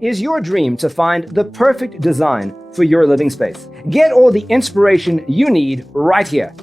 Is your dream to find the perfect design for your living space? Get all the inspiration you need right here.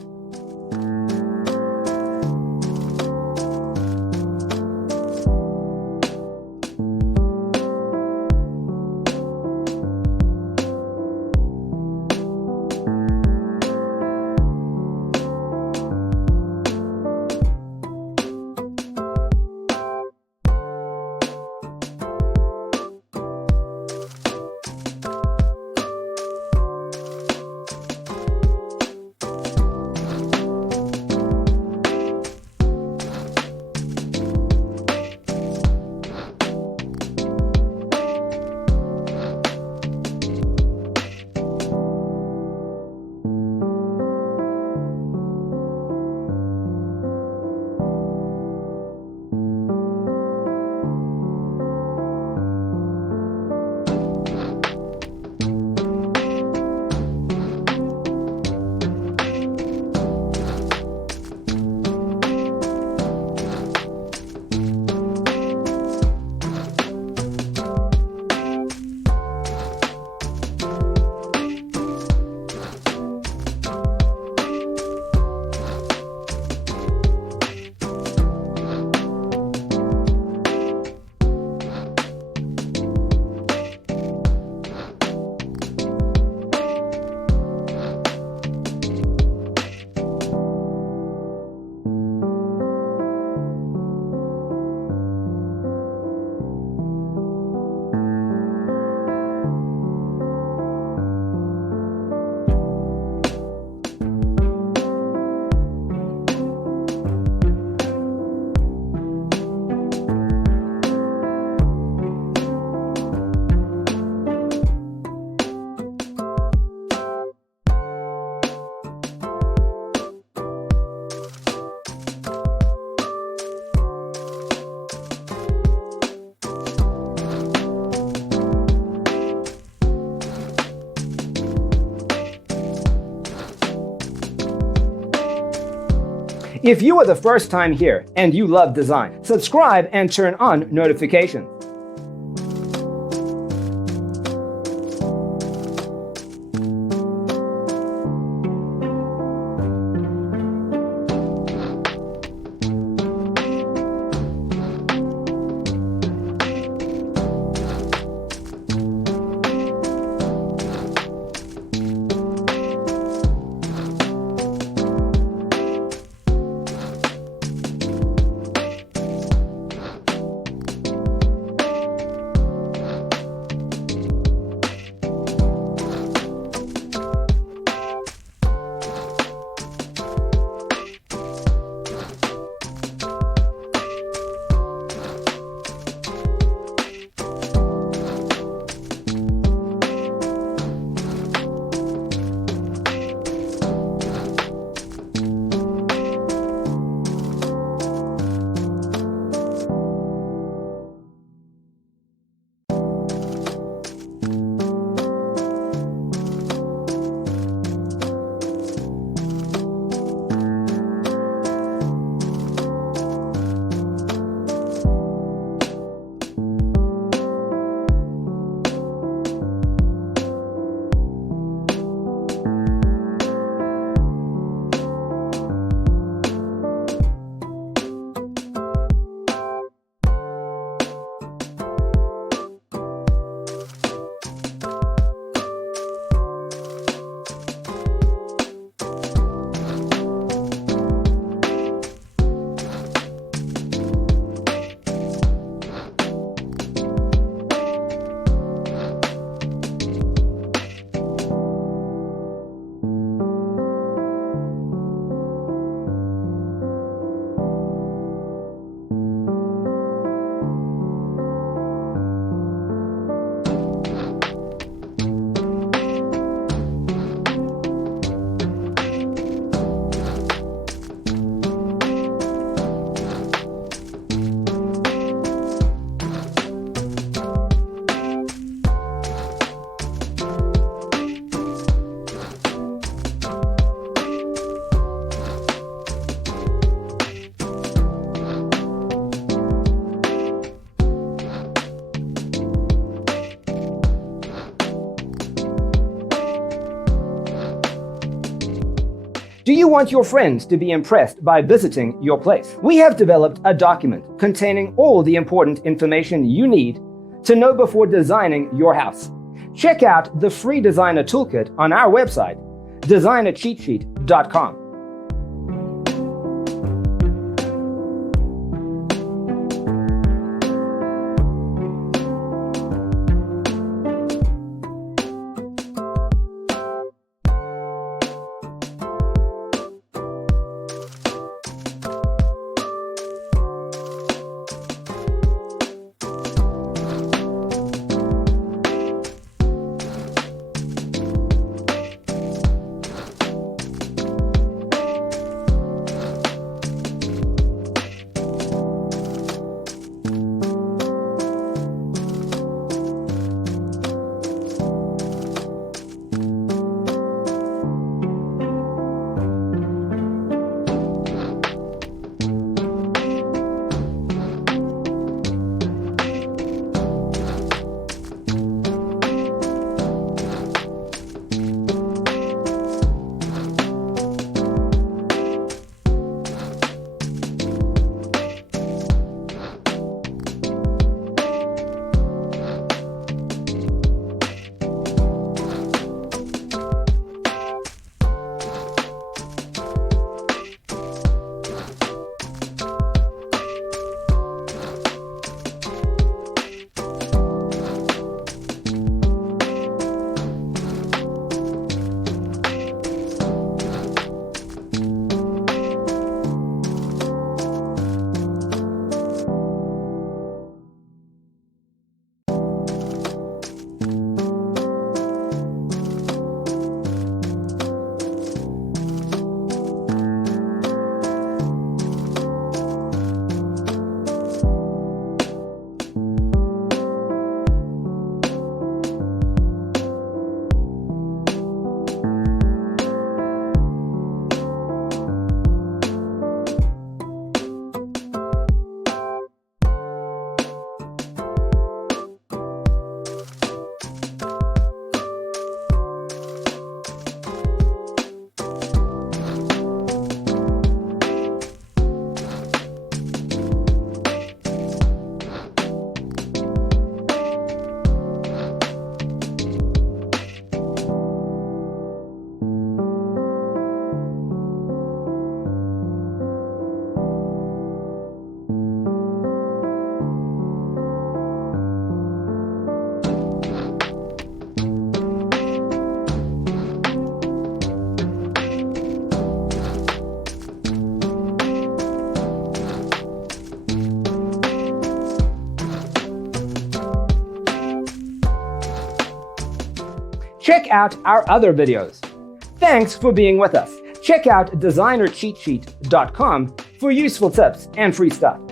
If you are the first time here and you love design, subscribe and turn on notifications. Do you want your friends to be impressed by visiting your place? We have developed a document containing all the important information you need to know before designing your house. Check out the free designer toolkit on our website, designercheatsheet.com. Check out our other videos. Thanks for being with us. Check out designercheatsheet.com for useful tips and free stuff.